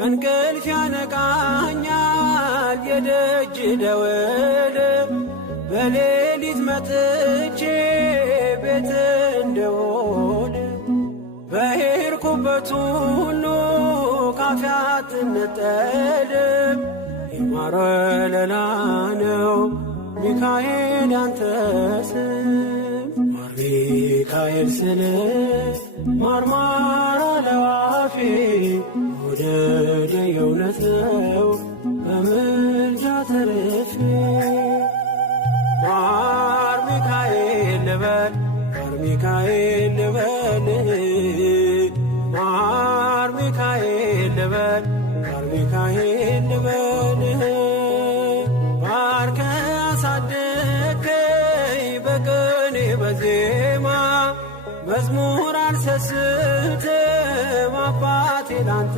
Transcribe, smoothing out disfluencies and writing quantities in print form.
እንቅልፍ ያነቃኛል የደጅ ደወል በሌሊት መጥቼ ቤት እንደሆነ በሄድኩበት ሁሉ ካፌ አትነጠልም። የማር ወለላ ነው ሚካኤል ያንተ ስም ማር ሚካኤል ስል ማርማር አለው አፌ መውደድ የእውነት ነው በምልጃ ተርፌ ማር ሚካኤል ልበል ማር ሚካኤል ልበል ማር ሚካኤል ልበል ማር ሚካኤል ልበል ባርከ አሳደከኝ በቅኔ በዜማ መዝሙር አልሰስትም አባቴ ላንተ